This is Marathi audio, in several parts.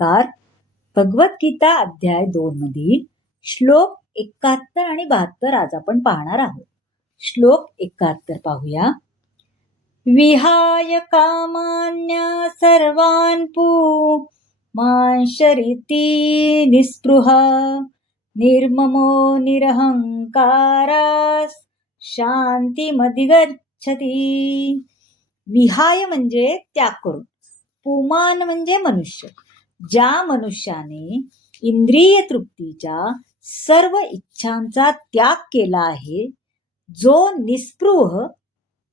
नमस्कार. भगवद्गीता अध्याय 2 मधील श्लोक 71 आणि 72 आज आपण पाहणार आहोत. श्लोक 71 पाहूया. विहाय कामान्य सर्वान् पुमान् शरीती निस्पृह निर्ममो निरहंकारास शांतिमधिगच्छति. विहाय म्हणजे त्याग करून, पुमान म्हणजे मनुष्य. ज्या मनुष्याने इंद्रिय तृप्तीच्या सर्व इच्छांचा त्याग केला आहे, जो निस्पृह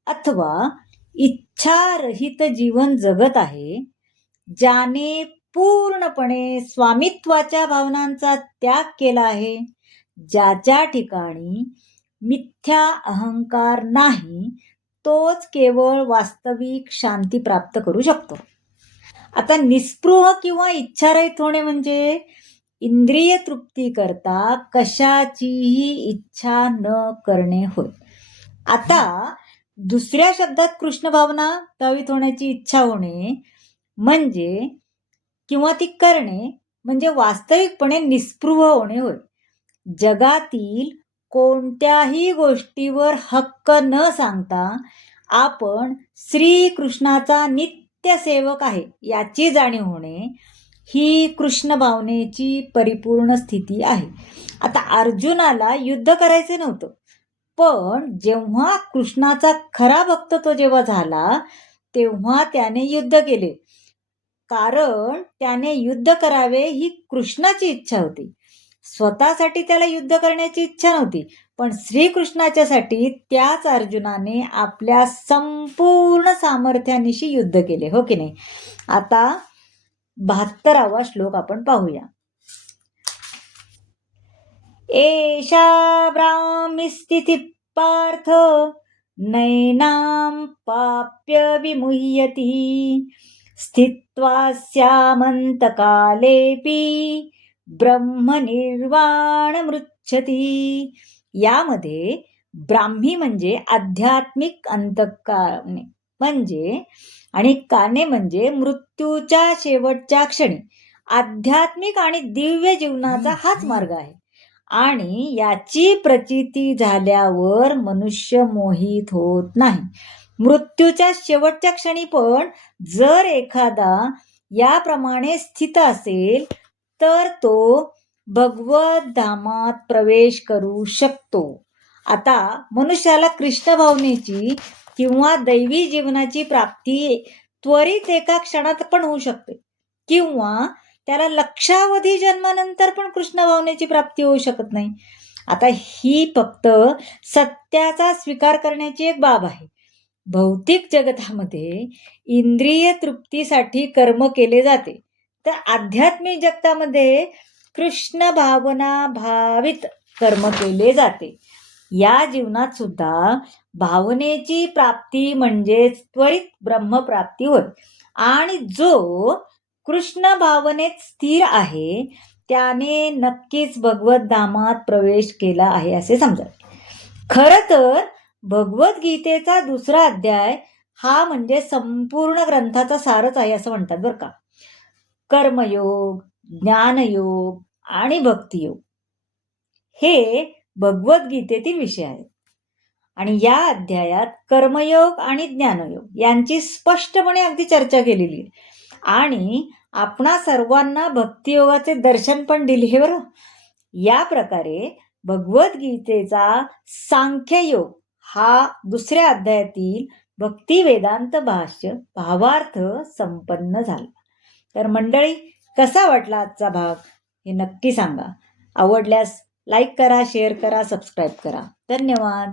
अथवा इच्छारहित जीवन जगत आहे, ज्याने पूर्णपणे स्वामित्वाच्या भावनांचा त्याग केला आहे, ज्याच्या ठिकाणी मिथ्या अहंकार नाही, तोच केवळ वास्तविक शांती प्राप्त करू शकतो. आता निस्पृह किंवा इच्छारहित होणे म्हणजे इंद्रिय तृप्ती करता कशाचीही इच्छा न करणे होय. आता दुसऱ्या शब्दात कृष्ण भावना तळीत होण्याची इच्छा होणे म्हणजे किंवा ती करणे म्हणजे वास्तविकपणे निस्पृह होणे होय. जगातील कोणत्याही गोष्टीवर हक्क न सांगता आपण श्रीकृष्णाचा नित्य सेवक आहे याची जाणीव होणे ही कृष्ण भावनेची परिपूर्ण स्थिती आहे. आता अर्जुनाला युद्ध करायचे नव्हतं, पण जेव्हा कृष्णाचा खरा भक्त तो जेव्हा झाला तेव्हा त्याने युद्ध केले, कारण त्याने युद्ध करावे ही कृष्णाची इच्छा होती. स्वतःसाठी त्याला युद्ध करण्याची इच्छा नव्हती, पण श्रीकृष्णाच्यासाठी त्याच अर्जुनाने आपल्या संपूर्ण सामर्थ्यानिशी युद्ध केले, हो की नाही. आता 72वा श्लोक आपण पाहूया. एषा ब्राह्मी स्थिती पार्थ नैनां पाप्य विमुह्यति स्थित्वा स्यामन्तकालेपि ब्रह्मनिर्वाणमृच्छति. यामध्ये ब्राह्मी म्हणजे आध्यात्मिक अंतकाने म्हणजे आणि काने म्हणजे मृत्यूच्या शेवटच्या क्षणी आध्यात्मिक आणि दिव्य जीवनाचा हाच मार्ग आहे. आणि याची प्रचिती झाल्यावर मनुष्य मोहित होत नाही. मृत्यूच्या शेवटच्या क्षणी पण जर एखादा याप्रमाणे स्थित असेल तर तो भगवत धामात प्रवेश करू शकतो. आता मनुष्याला कृष्ण भावनेची किंवा दैवी जीवनाची प्राप्ती त्वरित एका क्षणात पण होऊ शकते, किंवा त्याला लक्षावधी जन्मानंतर पण कृष्ण भावनेची प्राप्ती होऊ शकत नाही. आता ही फक्त सत्याचा स्वीकार करण्याची एक बाब आहे. भौतिक जगतामध्ये इंद्रिय तृप्तीसाठी कर्म केले जाते, तर आध्यात्मिक जगतामध्ये कृष्ण भावना भावित कर्म केले जाते. या जीवनात सुद्धा भावनेची प्राप्ती म्हणजे त्वरित ब्रह्मप्राप्ती होय. आणि जो कृष्ण भावनेत स्थिर आहे त्याने नक्कीच भगवत धामात प्रवेश केला आहे असे समजा. खरं तर भगवद्गीतेचा 2रा अध्याय हा म्हणजे संपूर्ण ग्रंथाचा सारच आहे असं म्हणतात बरं का. कर्मयोग, ज्ञानयोग आणि भक्तियोग हे भगवद्गीतेतील विषय आहेत. आणि या अध्यायात कर्मयोग आणि ज्ञानयोग यांची स्पष्टपणे अगदी चर्चा केलेली आहे. आणि आपणा सर्वांना भक्तियोगाचे दर्शन पण दिले बरं. या प्रकारे भगवद्गीतेचा सांख्ययोग हा 2ऱ्या अध्यायातील भक्ती वेदांत भाष्य भावार्थ संपन्न झाला. तर मंडळी, कसा वाटला आजचा भाग हे नक्की सांगा. आवडल्यास लाईक करा, शेअर करा, सबस्क्राईब करा. धन्यवाद.